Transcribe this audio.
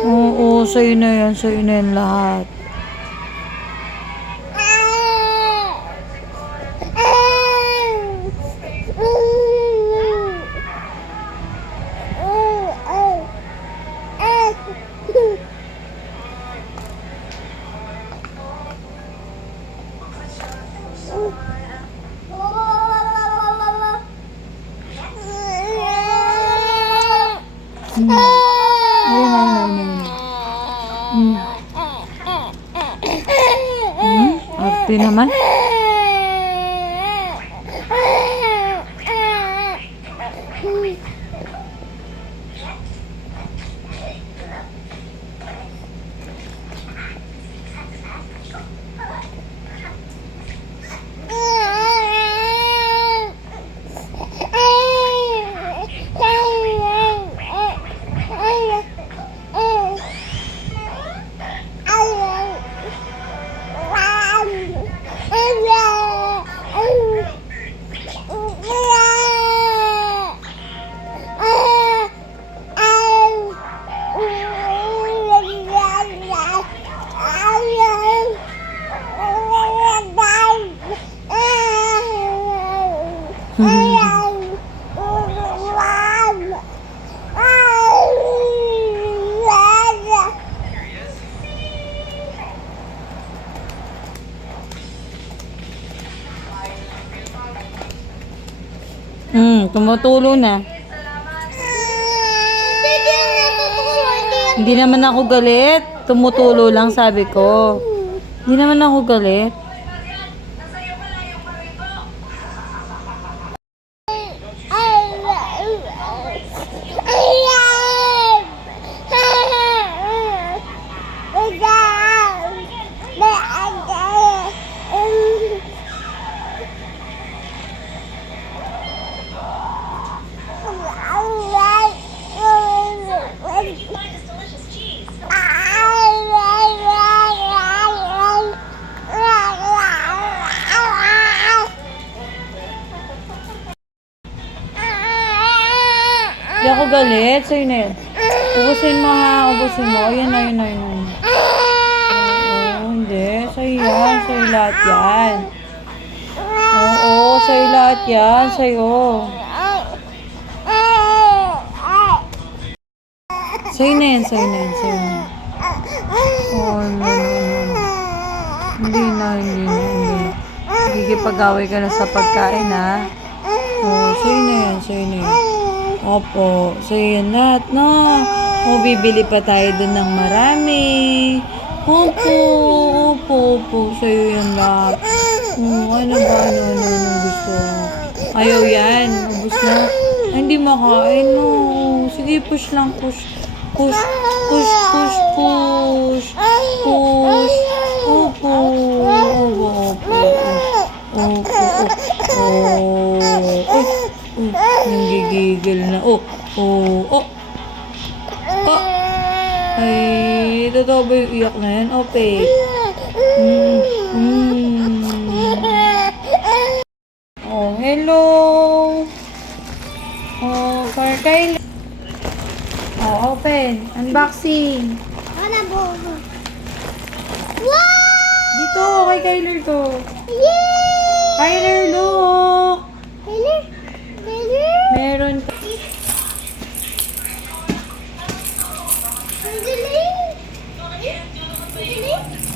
Oo, sa'yo na yan. Sa'yo na yan lahat. Hmm. Ayun, ayun, ayun, ayun. Arte naman. Tumutulo na. Hindi naman ako galit. Tumutulo lang, sabi ko. Hindi naman ako galit. Hindi ako galit. Sa'yo na yun. Ubusin mo ha. Ubusin mo. Ayan na, yun na, yun na. Oo, hindi. Sa'yo yan. Sa'yo lahat yan. Oo, sa'yo lahat yan. Sa'yo. Sa'yo na yan. Sa'yo na yan. Sa'yo na yan. Oo, no, no, no. Hindi na, hindi na, hindi. Gigipag-away ka na sa pagkain ha. Oo, sa'yo na yan. Sa'yo na yan. Opo, sa'yo yan lahat, no? O, bibili pa tayo dun ng marami. Opo, opo, sa'yo yan lahat. Ano ba, ano gusto? Ayaw yan, ubus na. Ay, hindi makain, no? Sige, push lang, push. Push. Opo, nanggigigil na. Ay, totoo ba yung iyak na yan? Okay. Oh, hello. Oh, for Kylie. Oh, open. Unboxing. Wow! Dito, kay Kyler to. Yay! Kyler, look. Taylor? Meron. Ang galing! Ang galing!